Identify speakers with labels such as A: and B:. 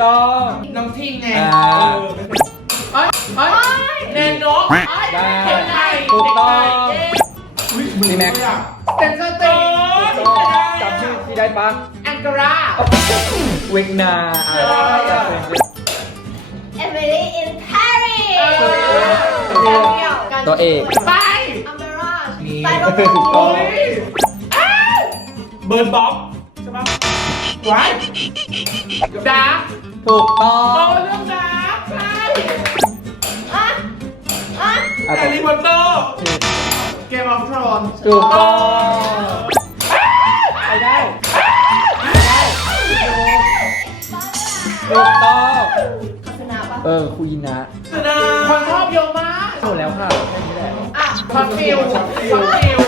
A: ต้อง
B: น้องทิงไง
A: เฮ้ย
B: แนนนก
A: ได้
B: เด็กไทย
A: ถูกต้อง
B: มีแม็กซ์เซนเซอร์ตี
A: จำชื่อที่ได้ปะ
B: แองการา
A: เวกนา
C: Emily in Paris
A: ตัวเอก
B: ไป
C: อัมเบร่า
B: นี่
C: ไปโรแมน
B: โอ้
C: ติ
B: ยเบิร์ดบ็อกใช่ปะไว้ดาร์ก
A: ถูกต้อ
B: โอ้
A: ง
B: เรื่องดาร์กใช่
C: อ่ะอ่ะ
B: แฮร์รี่พอตเตอร์เกมออฟทรอน
A: ถูกต้องไปได้ถูกต้อง
C: ชนะปะ
A: คุยนะ
B: คนชอบเยอะมาก
A: หมดแล้วค่ะแค่นี้แหละ
B: อ่ะช็อตฟิลช็อตฟิล